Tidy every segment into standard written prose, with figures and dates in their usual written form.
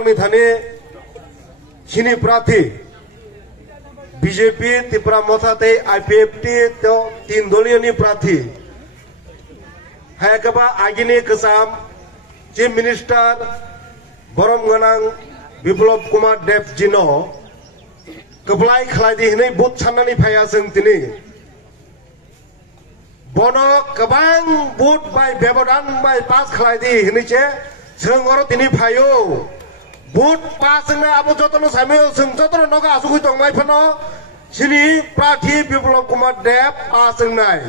borongni thani sini prathi BJP Tripura mothate IPFT to 3 doliyani prathi hayakaba agini kesam Chief Minister Borom Ganang Biplop Kumar Dev Jino keblai khladi hinai but sanani phaya जों tini bono kabang but by bebodan by pass khladi hinai che जों oro tini phayo but pass na abo jotono samyo जों jotono noga asugui tongmai phano sini prathi Biplop Kumar Dev pass nai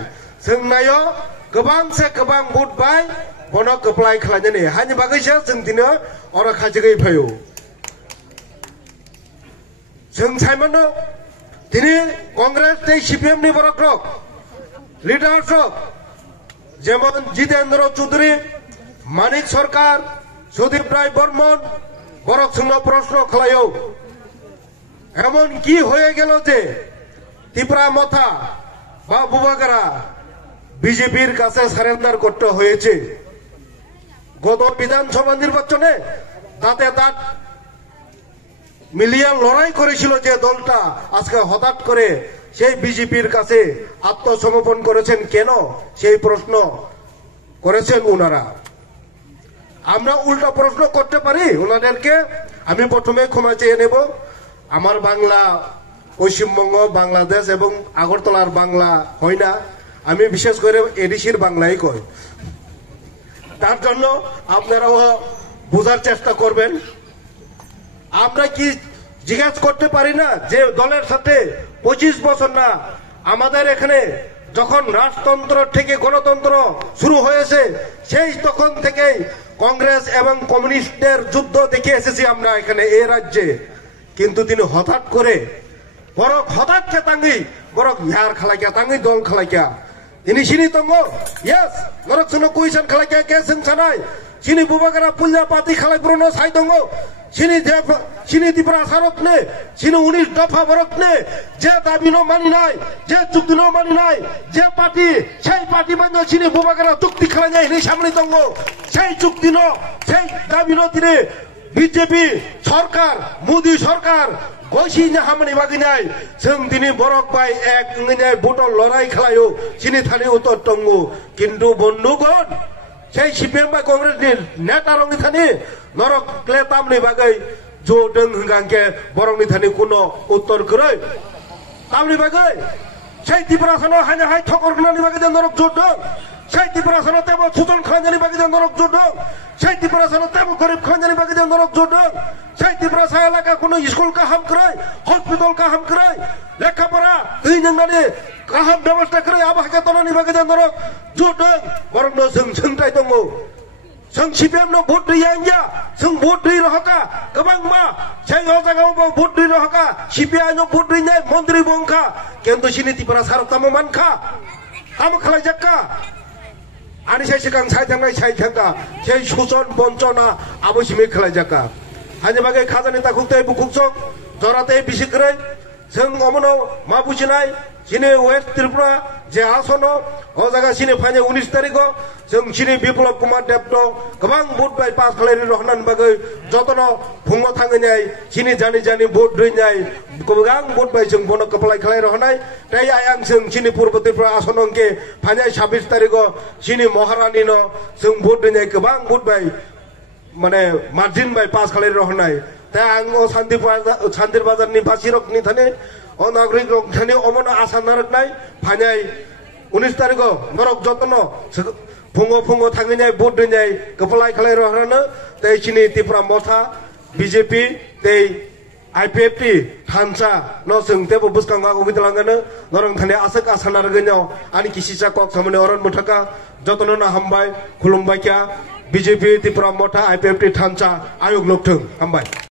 जों nayo kabang se kabang but by bono keblai khladi ni hani bagai se जों tini oro khajigai phayo जों साइमनो दिनै कांग्रेस ते CPM नि बरक lidars जेमन जितेंद्र चौधरी मानिक सरकार सुदीप राय बर्मन बरक जोंनो प्रश्न खालायो एमन की হয়ে গেল যে ত্রিপুরা মথা বা বুবাগারা বিজেপির কাছে সারেন্ডার করতে হয়েছে গত বিধানসভা নির্বাচনে তাতে তার মিলিয়ন লড়াই করেছিল যে দলটা আজকে হঠাৎ করে সেই বিজেপির কাছে আত্মসমর্পণ করেছেন কেন সেই প্রশ্ন করেছেন ওনারা আমরা উল্টা প্রশ্ন করতে পারি ওনাদেরকে আমি প্রথমে ক্ষমা চেয়ে নেব আমার বাংলা পশ্চিমবঙ্গ বাংলাদেশ এবং আগরতলার বাংলা হয় না আমি বিশেষ করে এডিসির বাংলাই কই তার জন্য আপনারাও বোঝার চেষ্টা করবেন আমরা কি জিজ্ঞাসা করতে পারি না যে দলের সাথে 25 বছর না আমাদের এখানে যখন রাজতন্ত্র থেকে গণতন্ত্র শুরু হয়েছে সেই তখন থেকে কংগ্রেস এবং কমিউনিস্টদের যুদ্ধ দেখে এসেছি আমরা এখানে এই রাজ্যে কিন্তু তিনি হঠাৎ করে বড় হঠাৎ কে তাঙ্গি বড় বিহার খালাইকা তাঙ্গি দল খালাইকা তিনি সিনি তঙ্গ ইয়েস বড় শুনো কুইশন খালাইকা কে সংসানাই সিনি বুবাগারা পুল্লা পাতি খালাই ব্রনো সাই দঙ্গ সিনি ত্রিপুরা সারত নে সিনি 19 দফা বরত নে যে দাবি ন মানি নাই যে চুক্তি ন মানি নাই যে পার্টি সেই পার্টি বান্য সিনি বুবাগারা চুক্তি খালাই নাই এই সামনে দঙ্গ সেই চুক্তি ন সেই দাবি ন তিনি বিজেপি সরকার মোদি সরকার গসি না হামনি বাগি নাই जों দিনি বরক বাই এক নয় বুটল লড়াই খেলায়ো সিনি থানি উত্তর দঙ্গ কিন্তু বন্ধুগণ সেই সিপিএম বা কংগ্রেস नि नेता रंगनि थानि नरक क्लेतामनि बागै जो दों हंगांके बरंनि थानि कुनो उत्तर गरै तामनि बागै সেই ত্রিপুরা সনো হানে হাই ঠকর গনাनि बागै नरक जो दों সেই ত্রিপুরা সনো তেব সুজন খানজানি बागै नरक जो दों সেই ত্রিপুরা সনো তেব गरीब खानजानि बागै नरक जो दों সেই ত্রিপুরা सा एलाका कुनो स्कूल का हम करै हॉस्पिटल का हम करै लेखापड़ा दै नंगानि गाहाम व्यवस्था करै आबहावा तनानि बागै नरक जो दों बरं जों सोंथाय दङ जों सीपीएम नो भोट दैया जों भोट दै रहका गोबां मा সেই জায়গাও ভোট दै रहका सीपीआई नो भोट दैनाय मन्त्री बंखा কিন্তু सिनि ত্রিপুরা सारताम मानखा आम खालाय जाक्का आनि साइ सिगां साइ थांनाय साइ थांगा সেই সুজন বঞ্চনা आबसिमे खालाय जाक्का हानि बागै खाजानि ताखुकते बुकुकसं जराते बिसिग्रै जों अमनो मा बुजिनाय सिनि वेस्ट त्रिपुरा जे आसनो ओ जागा सिनि फाने 19 तारिखो जों सिनि बिप्लब कुमार देवनो गोबां भोट बाय पास खालायनि रहनान बागै जतनो फुङो थाङैनाय सिनि जानि जानि भोट दैनाय गोबां भोट बाय जों बनो कपलाय खालाय रहनाय ताइ आयां जों सिनि पूर्व त्रिपुरा आसनंके फाने 26 तारिखो सिनि महारानी नो जों भोट दैनाय गोबां भोट बाय माने मार्जिन बाय पास खालाय रहनाय ताइ आं ओ शान्तिर बाजारनि बासिरकनि थाने ओ नागरिक थाने अमनो आसा नारकनाय फाने 19 तारिखो नरक जतनो फुङो फुङो थाङैनाय भोट दैनाय कपलाय खालाय रहनानो ताइ सिनि त्रिपुरा मथा बीजेपी ताइ IPFT थानसा न जों तेबो बुसकांगा उगिदलांगानो नरं थाने आसक आसा नारगैनो आनि किसिसा कक सामने अरन मथका जतनो ना हामबाय खुलुमबाय क्या बीजेपी त्रिपुरा मथा IPFT थानसा आयोग लोकथों हामबाय।